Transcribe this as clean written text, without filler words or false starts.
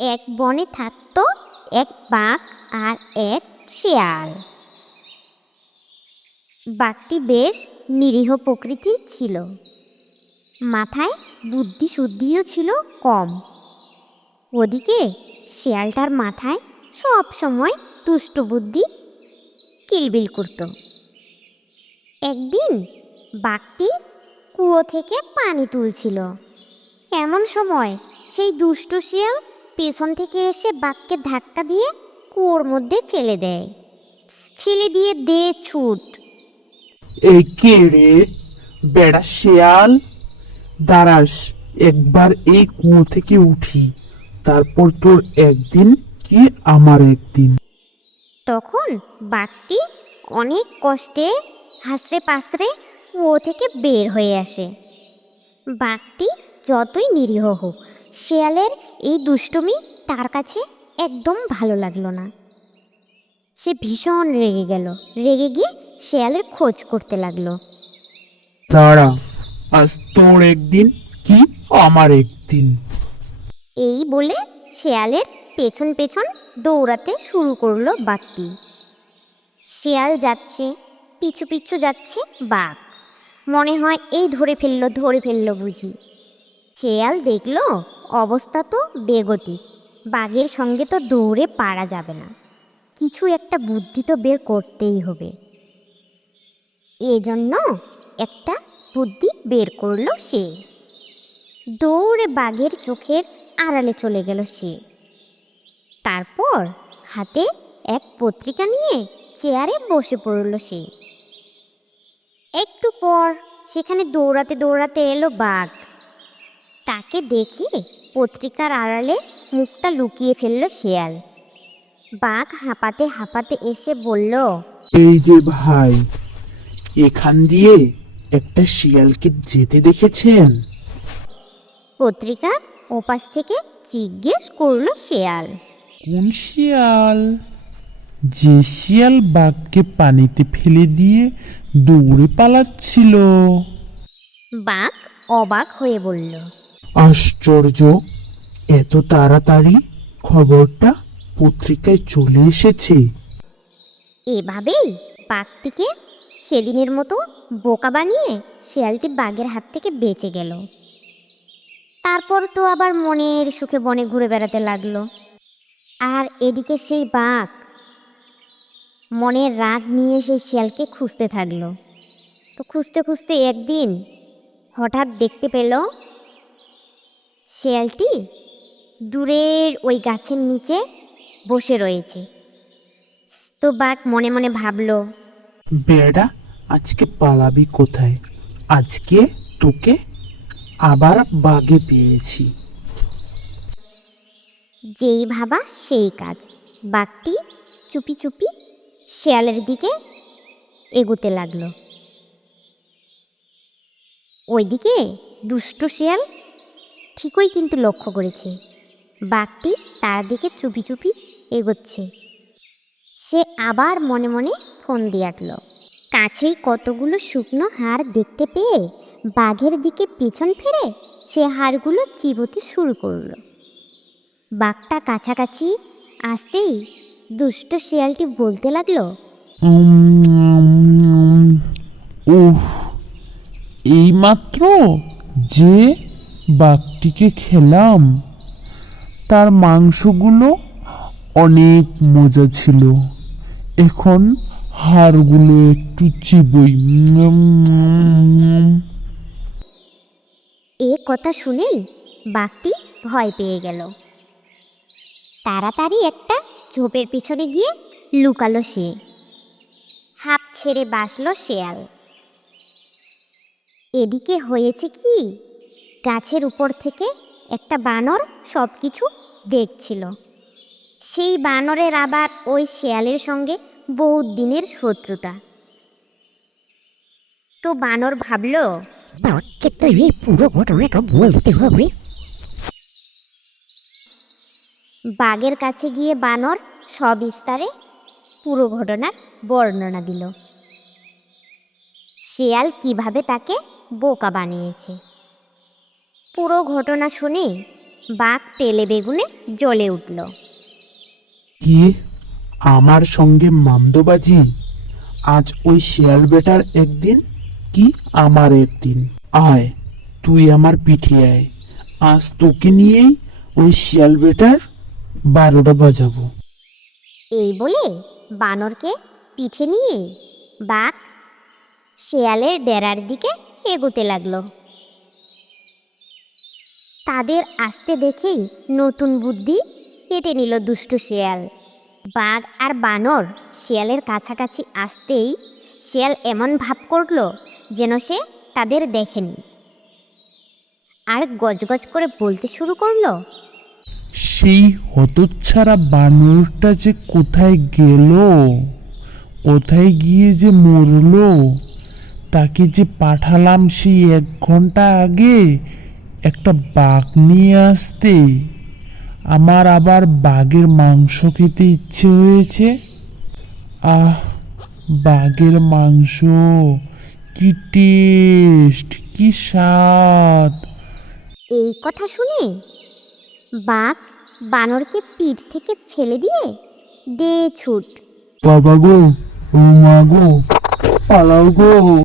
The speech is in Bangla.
এক বনে থাকতো এক বাঘ আর এক শেয়াল। বাঘটি বেশ নিরীহ প্রকৃতির ছিল, মাথায় বুদ্ধি শুদ্ধিও ছিল কম। ওদিকে শেয়ালটার মাথায় সব সময় দুষ্ট বুদ্ধি কিলবিল করত। একদিন বাঘটি কুয়ো থেকে পানি তুলছিল, এমন সময় সেই দুষ্ট শিয়াল পেছন থেকে এসে বাঘকে ধাক্কা দিয়ে কুয়োর মধ্যে ফেলে দেয়। ফেলে দিয়ে দে ছুট। এই কে রে? বেড়া শেয়াল, দাঁড়াস, একবার এই কুয়ো থেকে উঠি, তারপর তোর একদিন কি আমার একদিন। তখন বাঘটি অনেক কষ্টে হাসড়ে পাসড়ে কুয়ো থেকে বের হয়ে আসে। বাঘটি যতই নিরীহ হোক, শেয়ালের এই দুষ্টুমি তার কাছে একদম ভালো লাগলো না। সে ভীষণ রেগে গেল। রেগে গিয়ে শেয়ালের খোঁজ করতে লাগলো। দাঁড়া, আজ তোর একদিন কি আমার একদিন। এই বলে শেয়ালের পেছন পেছন দৌড়াতে শুরু করলো বাঘটি। শেয়াল যাচ্ছে, পিছু পিছু যাচ্ছে বাঘ। মনে হয় এই ধরে ফেললো বুঝি। শেয়াল দেখলো অবস্থা তো বেগতিক, বাঘের সঙ্গে তো দৌড়ে পারা যাবে না, কিছু একটা বুদ্ধি তো বের করতেই হবে। এজন্য একটা বুদ্ধি বের করলো সে। দৌড়ে বাঘের চোখের আড়ালে চলে গেল সে। তারপর হাতে এক পত্রিকা নিয়ে চেয়ারে বসে পড়ল সে। একটু পর সেখানে দৌড়াতে দৌড়াতে এলো বাঘ। তাকে দেখে পত্রিকার আড়ালে মুখটা লুকিয়ে ফেললো শেয়াল। বাঘ হাঁপাতে হাঁপাতে এসে বলল, এই যে ভাই, এখান দিয়ে একটা শিয়ালকে যেতে দেখেছেন? পত্রিকার ওপাশ থেকে জিজ্ঞেস করলো শেয়াল। কোন শিয়াল? যে শিয়াল বাঘকে পানিতে ফেলে দিয়ে দৌড়ে পালাচ্ছিল। বাঘ অবাক হয়ে বলল, আশ্চর্য, এত তাড়াতাড়ি খবরটা পত্রিকায় চলে এসেছে। এভাবেই বাঘটিকে সেদিনের মতো বোকা বানিয়ে শেয়ালটি বাঘের হাত থেকে বেঁচে গেল। তারপর তো আবার মনের সুখে বনে ঘুরে বেড়াতে লাগলো। আর এদিকে সেই বাঘ মনের রাগ নিয়ে সেই শিয়ালকে খুঁজতে থাকলো। তো খুঁজতে খুঁজতে একদিন হঠাৎ দেখতে পেল শিয়ালটি দূরের ওই গাছের নিচে বসে রয়েছে। তো বাঘ মনে মনে ভাবলো, বেড়া, আজকে পালাবি কোথায়? আজকে তোকে আবার বাগে পেয়েছি। যেই ভাবা সেই কাজ। বাঘটি চুপি চুপি শেয়ালের দিকে এগুতে লাগলো। ওইদিকে দুষ্ট শেয়াল ঠিকই কিন্তু লক্ষ্য করেছে বাঘটি তার দিকে চুপি চুপি এগোচ্ছে। সে আবার মনে মনে ফোন দিয়ে আঁটল। কাছেই কতগুলো শুকনো হাড় দেখতে পেয়ে বাঘের দিকে পিছন ফিরে সে হাড়গুলো চিবোতে শুরু করলো। বাঘটা কাছাকাছি আসতেই দুষ্ট শিয়ালটি বলতে লাগলো, উহ, এইমাত্র যে বাঘটিকে খেলাম তার মাংসগুলো অনেক মজা ছিল। এখন হাড়গুলো একটু চিবই। এ কথা শুনেই বাঘটি ভয় পেয়ে গেল। তাড়াতাড়ি একটা ঝোপের পিছনে গিয়ে লুকালো সে। হাঁপ ছেড়ে বাঁচল শেয়াল। এদিকে হয়েছে কি, গাছের উপর থেকে একটা বানর সব কিছু দেখছিল। সেই বানরের আবার ওই শেয়ালের সঙ্গে বহুত দিনের শত্রুতা। তো বানর ভাবল, বাঘকে তো এই পুরো ঘটনাটা বলতে হবে। বাঘের কাছে গিয়ে বানর সবিস্তারে পুরো ঘটনার বর্ণনা দিল। শেয়াল কিভাবে তাকে বোকা বানিয়েছে। পুরো ঘটনা শুনে বাঘ তেলে বেগুনে জ্বলে উঠল। কি আমার সঙ্গে মামদোবাজি? আজ ওই শিয়াল বেটার একদিন, কি আমার একদিন। আয়, তুই আমার পিঠে আয়, আজ তোকে নিয়েই ওই শিয়াল বেটার 12টা বাজাবো। এই বলে বানরকে পিঠে নিয়ে বাঘ শেয়ালের ডেরার দিকে এগোতে লাগলো। তাদের আসতে দেখেই নতুন বুদ্ধি কেটে নিল দুষ্টু শেয়াল। বাঘ আর বানর শেয়ালের কাছাকাছি আসতেই শেয়াল এমন ভাব করলো যেন সে তাদের দেখেনি, আর গজগজ করে বলতে শুরু করলো, সেই হতচ্ছাড়া বানরটা যে কোথায় গেল, কোথায় গিয়ে যে মরলো, তাকে যে পাঠালাম সেই 1 ঘন্টা আগে একটা বাঘ নিয়ে আসতে। আমার আবার বাঘের মাংস খেতে ইচ্ছে হয়েছে। আহ, বাঘের মাংস, কি টেস্ট, কি স্বাদ। এই কথা শুনে বাঘ বানরকে পিঠ থেকে ফেলে দিয়ে দে ছুট। বাবা গো, ও মা গো, পালাও গো।